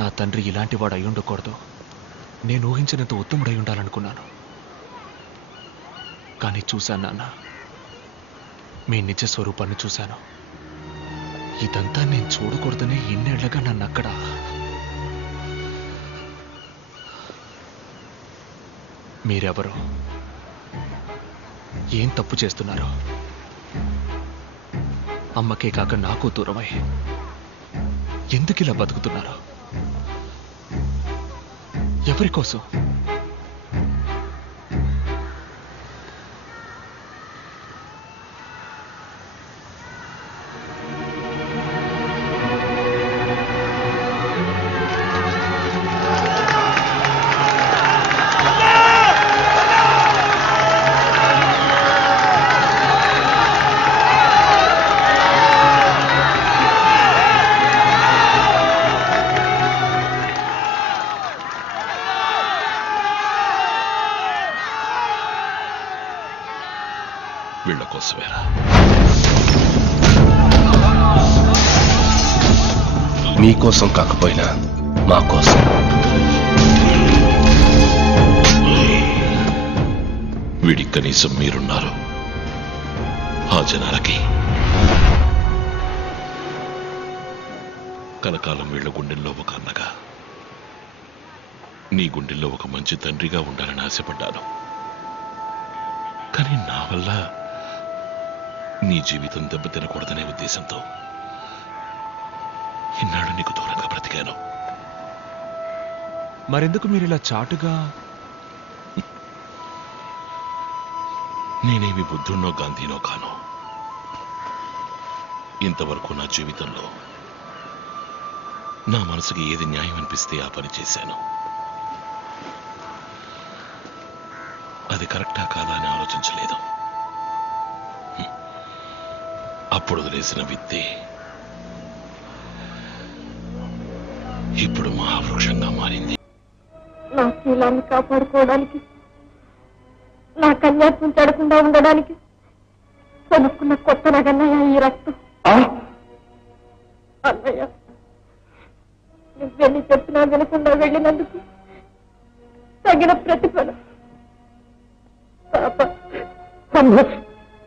నా తండ్రి ఇలాంటి వాడు అయి ఉండకూడదు, నేను ఊహించినంత ఉత్తముడై ఉండాలనుకున్నాను. కానీ చూశాను నాన్న, మీ నిజ స్వరూపాన్ని చూశాను. ఇదంతా నేను చూడకూడదనే ఇన్నేళ్లగా నన్ను అక్కడ. మీరెవరు? ఏం తప్పు చేస్తున్నారు? అమ్మకే కాక నాకు దూరమై ఎందుకు ఇలా బతుకుతున్నారు? ఎవరి కోసం? వీళ్ళ కోసమేరా. మీకోసం కాకపోయినా మా కోసం. వీడికి కనీసం మీరున్నారు. ఆ జనాలకి కలకాలం వీళ్ళ గుండెల్లో ఒక అన్నగా, నీ గుండెల్లో ఒక మంచి తండ్రిగా ఉండాలని ఆశపడ్డాను. కానీ నా వల్ల నీ జీవితం దెబ్బతినకూడదనే ఉద్దేశంతో ఇన్నాళ్ళు నీకు దూరంగా బ్రతికాను. మరెందుకు మీరు ఇలా చాటుగా? నేనేమి బుద్ధున్నో గాంధీనో కాను. ఇంతవరకు నా జీవితంలో నా మనసుకి ఏది న్యాయం అనిపిస్తే ఆ పని చేశాను. అది కరెక్టా కాదా అని ఆలోచించలేదు. అప్పుడు వదిలేసిన విత్తే ఇప్పుడు మహావృక్షంగా మారింది. నా శీలాన్ని కాపాడుకోవడానికి, నా కన్యాత్వం చెడకుండా ఉండడానికి కొనుక్కున్న కొత్త నగన్నయ్య ఈ రక్తం. అన్నయ్య, నువ్వెన్ని చెప్పినా వినకుండా వెళ్ళినందుకు తగిన ప్రతిఫలం. పాప